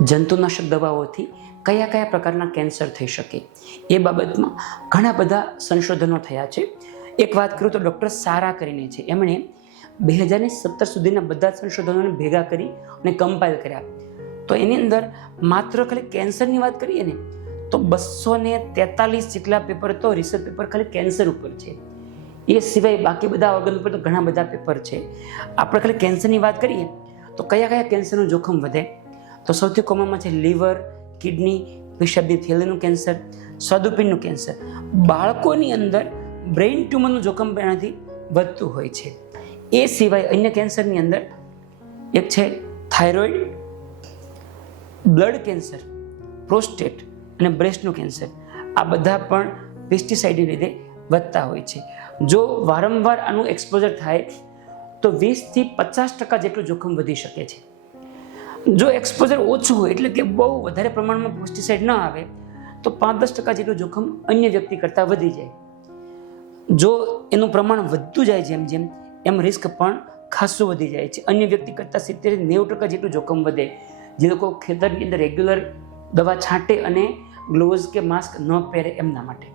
જંતુનાશક દવાઓથી કયા કયા પ્રકારના કેન્સર થઈ શકે એ બાબતમાં ઘણા બધા સંશોધનો થયા છે. એક વાત કરું તો ડૉક્ટર સારા કરીને છે, એમણે 2017 સુધીના બધા સંશોધનોને ભેગા કરી અને કમ્પાઇલ કર્યા. તો એની અંદર માત્ર ખાલી કેન્સરની વાત કરીએ ને તો 243 જેટલા પેપર તો રિસર્ચ પેપર ખાલી કેન્સર ઉપર છે. એ સિવાય બાકી બધા ઓર્ગન ઉપર તો ઘણા બધા પેપર છે. આપણે ખાલી કેન્સરની વાત કરીએ તો કયા કયા કેન્સરનું જોખમ વધે, તો સૌથી કોમનમાં છે લીવર, કિડની, પેશાબની થેલીનું કેન્સર, સ્વાદુપિંડનું કેન્સર. બાળકોની અંદર બ્રેઇન ટ્યુમરનું જોખમ એનાથી વધતું હોય છે. એ સિવાય અન્ય કેન્સરની અંદર એક છે થાઇરોઇડ, બ્લડ કેન્સર, પ્રોસ્ટેટ અને બ્રેસ્ટનું કેન્સર. આ બધા પણ પેસ્ટિસાઇડને લીધે વધતા હોય છે. જો વારંવાર આનું એક્સપોઝર થાય તો 20થી 50% જેટલું જોખમ વધી શકે છે. જો એક્સપોઝર ઓછું હોય એટલે કે બહુ વધારે પ્રમાણમાં પેસ્ટિસાઇડ ન આવે તો 5-10% જેટલું જોખમ અન્ય વ્યક્તિ કરતાં વધી જાય. જો એનું પ્રમાણ વધતું જાય જેમ જેમ એમ રિસ્ક પણ ખાસું વધી જાય છે. અન્ય વ્યક્તિ કરતાં 70-90% જેટલું જોખમ વધે. જે લોકો ખેતરની અંદર રેગ્યુલર દવા છાંટે અને ગ્લોવ્સ કે માસ્ક ન પહેરે એમના માટે.